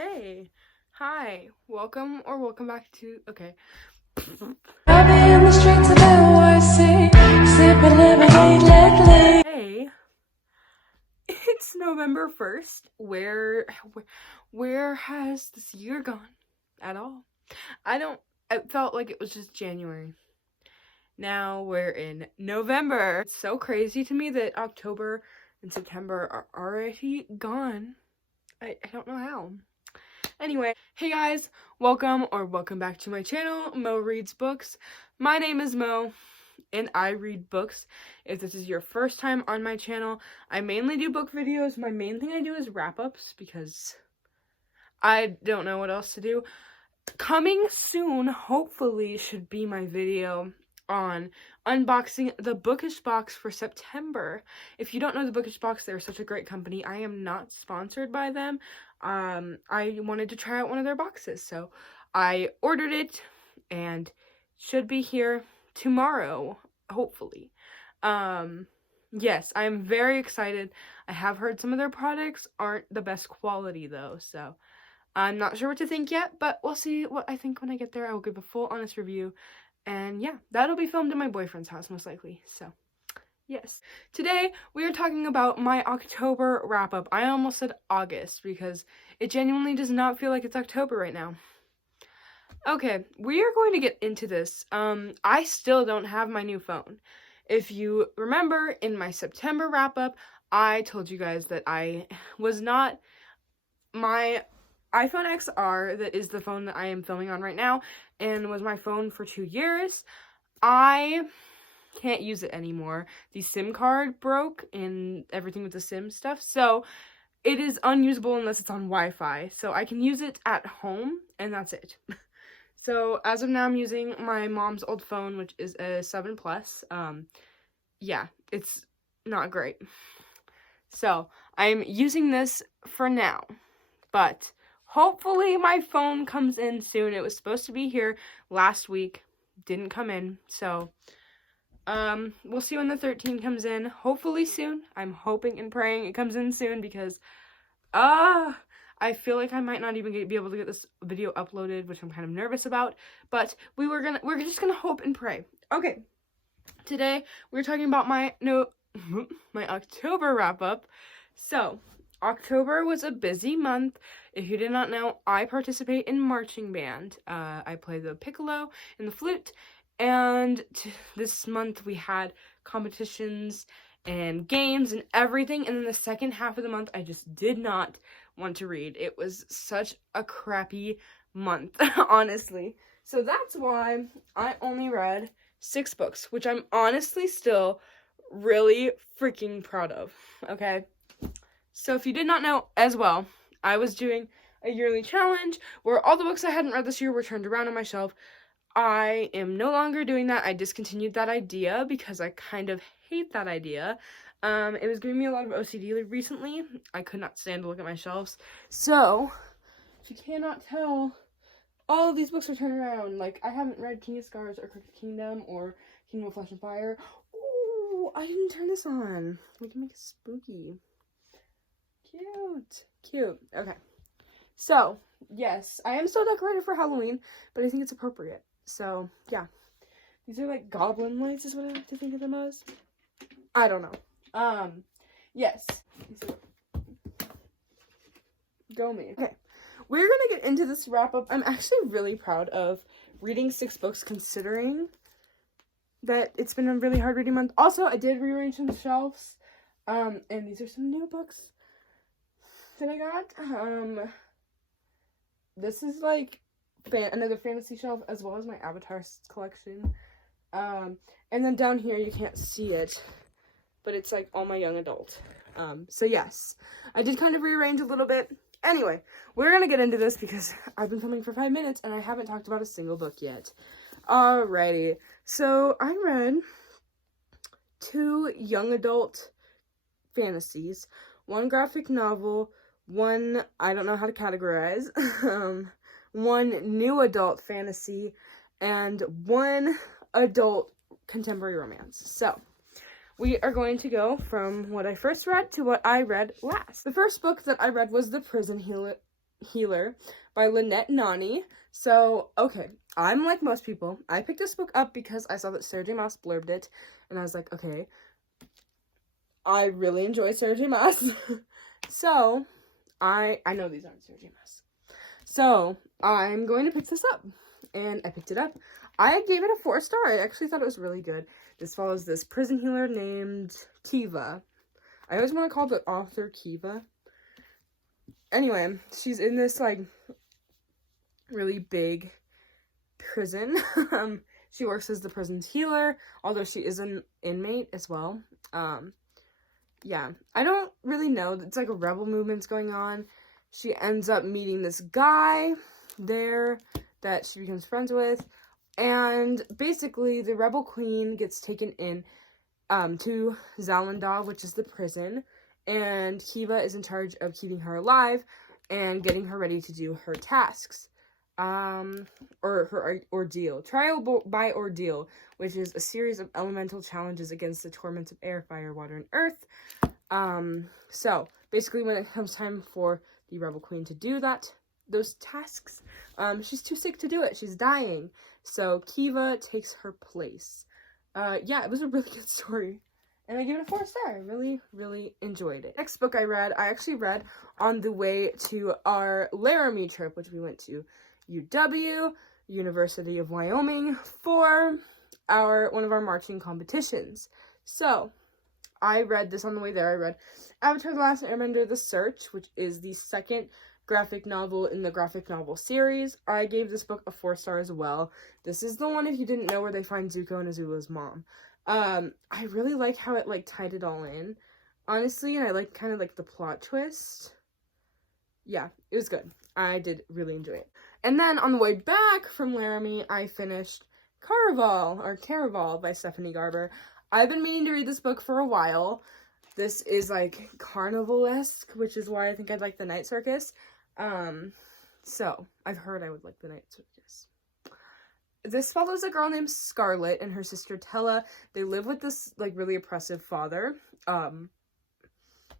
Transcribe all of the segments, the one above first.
Hey, hi, welcome back to, okay. Hey, it's November 1st. Where has this year gone at all? It felt like it was just January. Now we're in November. It's so crazy to me that October and September are already gone. I don't know how. Anyway, hey guys, welcome back to my channel, Mo Reads Books. My name is Mo, and I read books. If this is your first time on my channel, I mainly do book videos. My main thing I do is wrap-ups because I don't know what else to do. Coming soon, hopefully, should be my video on unboxing the Bookish Box for September. If you don't know the Bookish Box, they're such a great company. I am not sponsored by them. I wanted to try out one of their boxes, so I ordered it and should be here tomorrow, hopefully. Yes, I am very excited. I have heard some of their products aren't the best quality though, so I'm not sure what to think yet, but we'll see what I think when I get there. I will give a full honest review. And yeah, that'll be filmed in my boyfriend's house most likely. So, yes. Today, we are talking about my October wrap-up. I almost said August because it genuinely does not feel like it's October right now. Okay, we are going to get into this. I still don't have my new phone. If you remember, in my September wrap-up, I told you guys that my iPhone XR, that is the phone that I am filming on right now, and was my phone for 2 years. I can't use it anymore. The SIM card broke and everything with the SIM stuff, so it is unusable unless it's on Wi-Fi. So I can use it at home, and that's it. So as of now, I'm using my mom's old phone, which is a 7 Plus. Yeah, it's not great. So I'm using this for now, but hopefully my phone comes in soon. It was supposed to be here last week. Didn't come in. So, we'll see when the 13 comes in. Hopefully soon. I'm hoping and praying it comes in soon because, I feel like I might not even be able to get this video uploaded, which I'm kind of nervous about. But we're just gonna hope and pray. Okay. Today, we're talking about my October wrap-up. So, October was a busy month. If you did not know, I participate in marching band. I play the piccolo and the flute, and this month we had competitions and games and everything, and then the second half of the month I just did not want to read. It was such a crappy month, honestly. So that's why I only read 6 books, which I'm honestly still really freaking proud of, okay? So if you did not know as well, I was doing a yearly challenge where all the books I hadn't read this year were turned around on my shelf. I am no longer doing that. I discontinued that idea because I kind of hate that idea. It was giving me a lot of OCD recently. I could not stand to look at my shelves. So, if you cannot tell, all of these books are turned around. Like, I haven't read King of Scars or Crooked Kingdom or Kingdom of Flesh and Fire. Ooh, I didn't turn this on. We can make it spooky. Cute. Okay. So, yes, I am still decorated for Halloween, but I think it's appropriate. So, yeah. These are like goblin lights is what I like to think of them as. I don't know. Yes. Go me. Okay. We're gonna get into this wrap-up. I'm actually really proud of reading 6 books considering that it's been a really hard reading month. Also, I did rearrange some shelves. And these are some new books that I got. This is like another fantasy shelf as well as my Avatar collection. And then down here you can't see it, but it's like all my young adult. So yes, I did kind of rearrange a little bit. Anyway, we're gonna get into this because I've been filming for 5 minutes and I haven't talked about a single book yet. Alrighty, so I read 2 young adult fantasies, 1 graphic novel, 1, I don't know how to categorize, 1 new adult fantasy, and 1 adult contemporary romance. So, we are going to go from what I first read to what I read last. The first book that I read was The Prison Healer by Lynette Nani. So, okay, I'm like most people. I picked this book up because I saw that Sarah J. Maas blurbed it, and I was like, okay, I really enjoy Sarah J. Maas. So, I know these aren't Sarah J. Maas. So, I'm going to pick this up. And I picked it up. I gave it a 4-star. I actually thought it was really good. This follows this prison healer named Kiva. I always want to call the author Kiva. Anyway, she's in this, like, really big prison. She works as the prison's healer, although she is an inmate as well. Yeah, I don't really know. It's like a rebel movement's going on. She ends up meeting this guy there that she becomes friends with, and basically the rebel queen gets taken in to Zalanda, which is the prison, and Kiva is in charge of keeping her alive and getting her ready to do her tasks, or her ordeal. Trial by ordeal, which is a series of elemental challenges against the torments of air, fire, water, and earth. So basically when it comes time for the rebel queen to do those tasks, she's too sick to do it. She's dying. So Kiva takes her place. Yeah, it was a really good story. And I gave it a 4-star. I really, really enjoyed it. Next book I actually read on the way to our Laramie trip, which we went to UW, University of Wyoming, for one of our marching competitions. So, I read this on the way there. I read Avatar: The Last Airbender: The Search, which is the second graphic novel in the graphic novel series. I gave this book a 4-star as well. This is the one, if you didn't know, where they find Zuko and Azula's mom. I really like how it, like, tied it all in, honestly, and I like kind of like the plot twist. Yeah, it was good. I did really enjoy it. And then on the way back from Laramie, I finished Caraval by Stephanie Garber. I've been meaning to read this book for a while. This is, like, carnival-esque, which is why I think I'd like the Night Circus. So, I've heard I would like the Night Circus. This follows a girl named Scarlet and her sister Tella. They live with this, like, really oppressive father.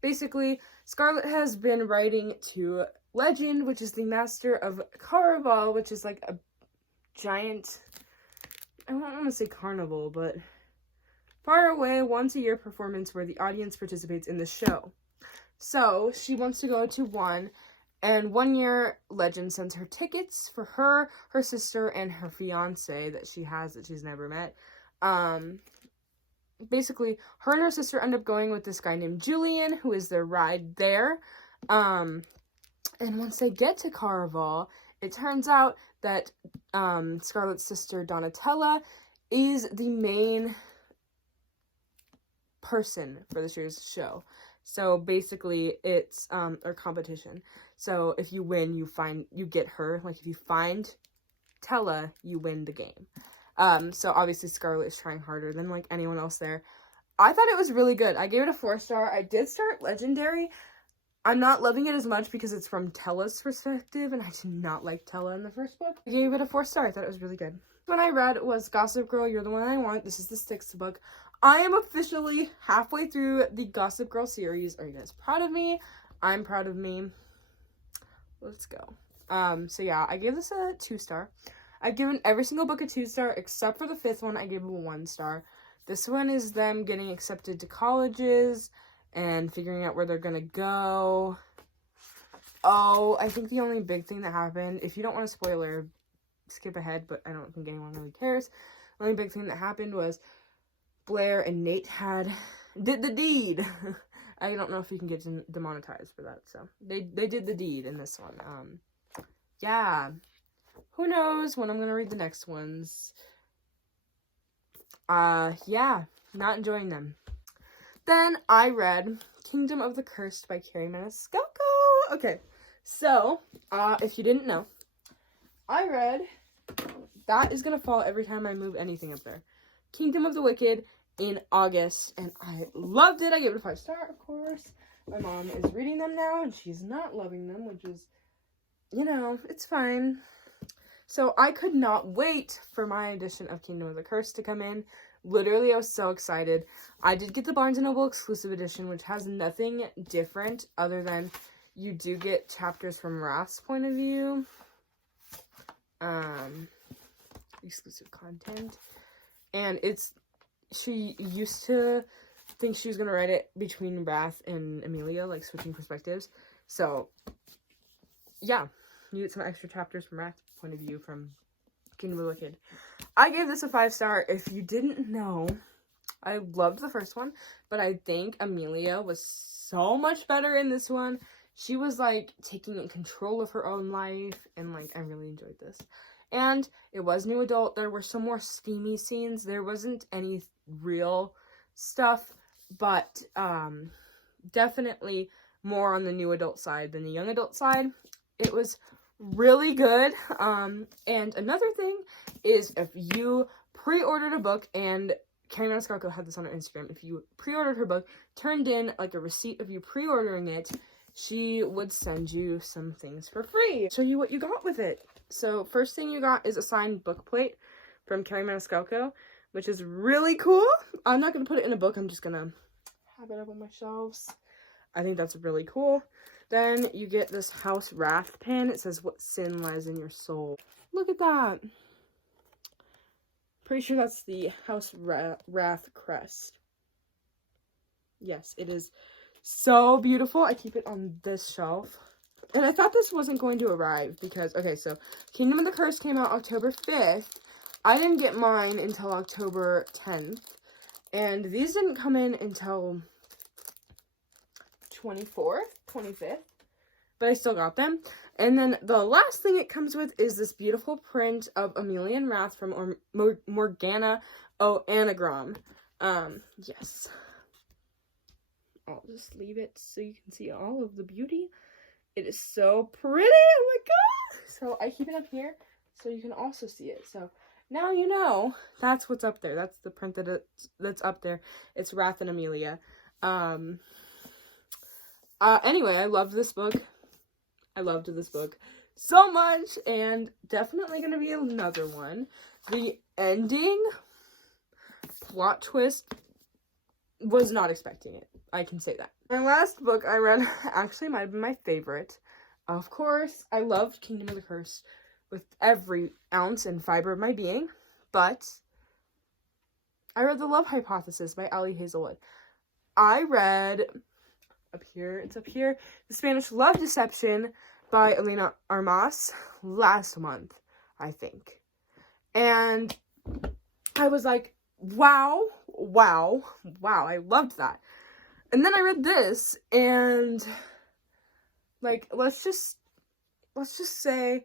Basically, Scarlet has been writing to Legend, which is the master of Caraval, which is, like, a giant, I don't want to say carnival, but far away, once-a-year performance where the audience participates in the show. So, she wants to go to one, and one year, Legend sends her tickets for her sister, and her fiancé that she has that she's never met. Basically, her and her sister end up going with this guy named Julian, who is their ride there. And once they get to Caraval, it turns out that Scarlet's sister, Donatella, is the main person for this year's show. So basically it's or competition. So if you win, you get her. Like if you find Tella, you win the game. So obviously Scarlet is trying harder than like anyone else there. I thought it was really good. I gave it a 4-star. I did start Legendary. I'm not loving it as much because it's from Tella's perspective, and I did not like Tella in the first book. I gave it a 4-star. I thought it was really good. One I read was Gossip Girl, You're the One I Want. This is the 6th book. I am officially halfway through the Gossip Girl series. Are you guys proud of me? I'm proud of me. Let's go. So yeah, I gave this a 2-star. I've given every single book a 2-star, except for the 5th one, I gave it a 1-star. This one is them getting accepted to colleges and figuring out where they're gonna go. Oh, I think the only big thing that happened, if you don't want a spoiler, skip ahead, but I don't think anyone really cares. The only big thing that happened was Blair and Nate did the deed. I don't know if you can get demonetized for that, so they did the deed in this one. Yeah. Who knows when I'm gonna read the next ones. Yeah, not enjoying them. Then I read Kingdom of the Cursed by Carrie Maniscalco. Okay, so, if you didn't know, I read, that is gonna fall every time I move anything up there, Kingdom of the Wicked in August, and I loved it. I gave it a 5-star, of course. My mom is reading them now, and she's not loving them, which is, you know, it's fine. So I could not wait for my edition of Kingdom of the Cursed to come in. Literally, I was so excited. I did get the Barnes & Noble exclusive edition, which has nothing different other than you do get chapters from Wrath's point of view. Exclusive content. And she used to think she was going to write it between Wrath and Amelia, like switching perspectives. So, yeah, you get some extra chapters from Wrath's point of view from Kingdom of the Wicked. I gave this a 5-star. If you didn't know, I loved the first one, but I think Amelia was so much better in this one. She was, like, taking control of her own life, and, like, I really enjoyed this. And it was new adult. There were some more steamy scenes. There wasn't any real stuff, but definitely more on the new adult side than the young adult side. It was really good. And another thing is, if you pre-ordered a book, and Carrie Maniscalco had this on her Instagram, if you pre-ordered her book, turned in like a receipt of you pre-ordering it, she would send you some things for free. Show you what you got with it. So first thing you got is a signed book plate from Carrie Maniscalco, which is really cool. I'm not going to put it in a book. I'm just going to have it up on my shelves. I think that's really cool. Then you get this House Wrath pin. It says, "What sin lies in your soul." Look at that. Pretty sure that's the House Wrath crest. Yes, it is so beautiful. I keep it on this shelf. And I thought this wasn't going to arrive because, okay, so Kingdom of the Curse came out October 5th. I didn't get mine until October 10th. And these didn't come in until 25th. But I still got them. And then the last thing it comes with is this beautiful print of Amelia and Wrath from Morgana Anagram. Yes. I'll just leave it so you can see all of the beauty. It is so pretty. Oh my god. So I keep it up here so you can also see it. So now you know that's what's up there. That's the print that's up there. It's Wrath and Amelia. Anyway, I loved this book. I loved this book so much, and definitely going to be another one. The ending plot twist, was not expecting it. I can say that. My last book I read actually might have been my favorite. Of course, I loved Kingdom of the Curse with every ounce and fiber of my being, but I read The Love Hypothesis by Ali Hazelwood. I read, it's up here, The Spanish Love Deception by Elena Armas last month, I think. And I was like, wow, I loved that. And then I read this, and like, let's just say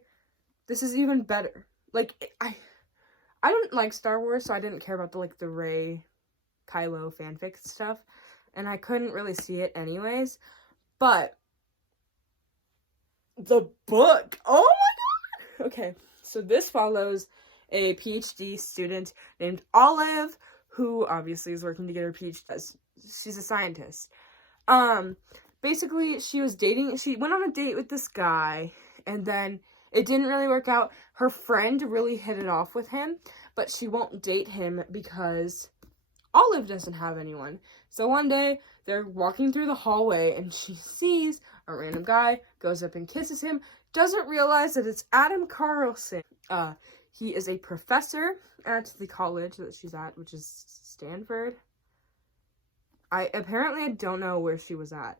this is even better. Like, I don't like Star Wars, so I didn't care about the Rey Kylo fanfic stuff, and I couldn't really see it anyways. But the book, oh my god! Okay, so this follows a PhD student named Olive, who obviously is working to get her PhD. She's a scientist. Basically, she went on a date with this guy, and then it didn't really work out. Her friend really hit it off with him, but she won't date him because Olive doesn't have anyone. So one day, they're walking through the hallway, and she sees a random guy, goes up and kisses him, doesn't realize that it's Adam Carlson. He is a professor at the college that she's at, which is Stanford. I don't know where she was at.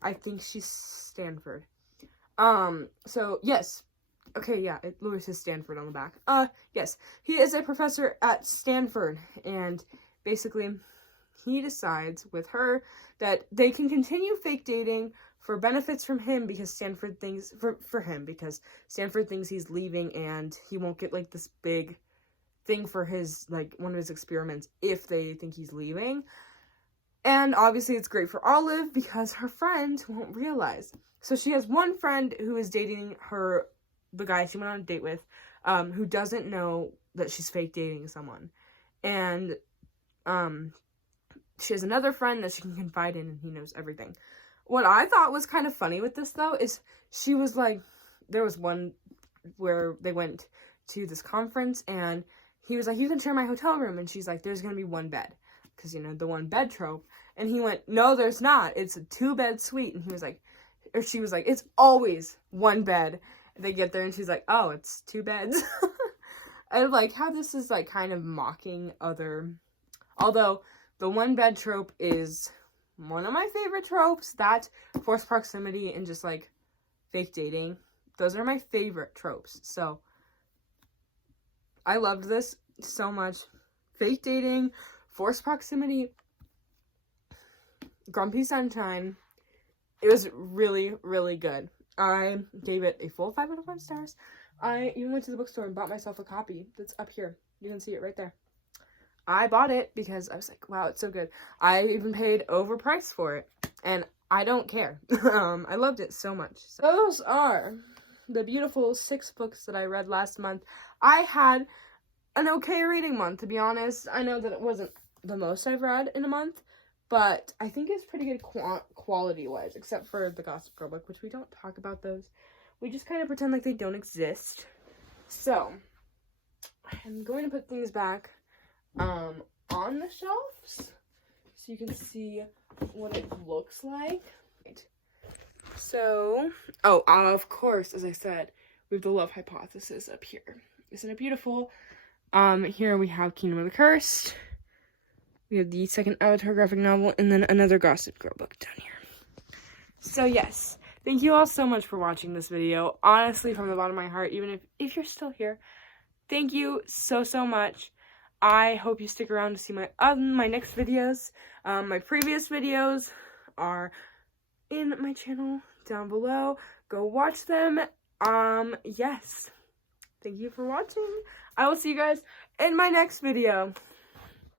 I think she's Stanford. So, yes. Okay, yeah, it literally says Stanford on the back. Yes. He is a professor at Stanford, and basically, he decides with her that they can continue fake dating for benefits from him because Stanford thinks, because Stanford thinks he's leaving and he won't get, like, this big thing for his, like, one of his experiments if they think he's leaving. And obviously it's great for Olive because her friend won't realize. So she has one friend who is dating the guy she went on a date with, who doesn't know that she's fake dating someone. And, she has another friend that she can confide in, and he knows everything. What I thought was kind of funny with this, though, is she was like, there was one where they went to this conference, and he was like, you can share my hotel room, and she's like, there's going to be one bed, because, the one bed trope, And he went, no, there's not. It's a 2-bed suite. And he was like, or she was like, it's always 1 bed. And they get there and she's like, oh, it's 2 beds. I like how this is like kind of mocking other, although the 1-bed trope is one of my favorite tropes, that forced proximity and just like fake dating. Those are my favorite tropes. So I loved this so much. Fake dating, forced proximity, Grumpy Sunshine. It was really, really good. I gave it a full 5 out of 5 stars. I even went to the bookstore and bought myself a copy that's up here. You can see it right there. I bought it because I was like, wow, it's so good. I even paid overpriced for it, and I don't care. I loved it so much. So those are the beautiful 6 books that I read last month. I had an okay reading month, to be honest. I know that it wasn't the most I've read in a month, but I think it's pretty good quality-wise, except for the Gossip Girl book, which we don't talk about those. We just kind of pretend like they don't exist. So, I'm going to put things back on the shelves so you can see what it looks like. So, oh, of course, as I said, we have the Love Hypothesis up here. Isn't it beautiful? Here we have Kingdom of the Cursed. We have the second Avatar graphic novel, and then another Gossip Girl book down here. So yes, thank you all so much for watching this video. Honestly, from the bottom of my heart, even if you're still here, thank you so much. I hope you stick around to see my next videos. My previous videos are in my channel down below. Go watch them. Yes. Thank you for watching. I will see you guys in my next video.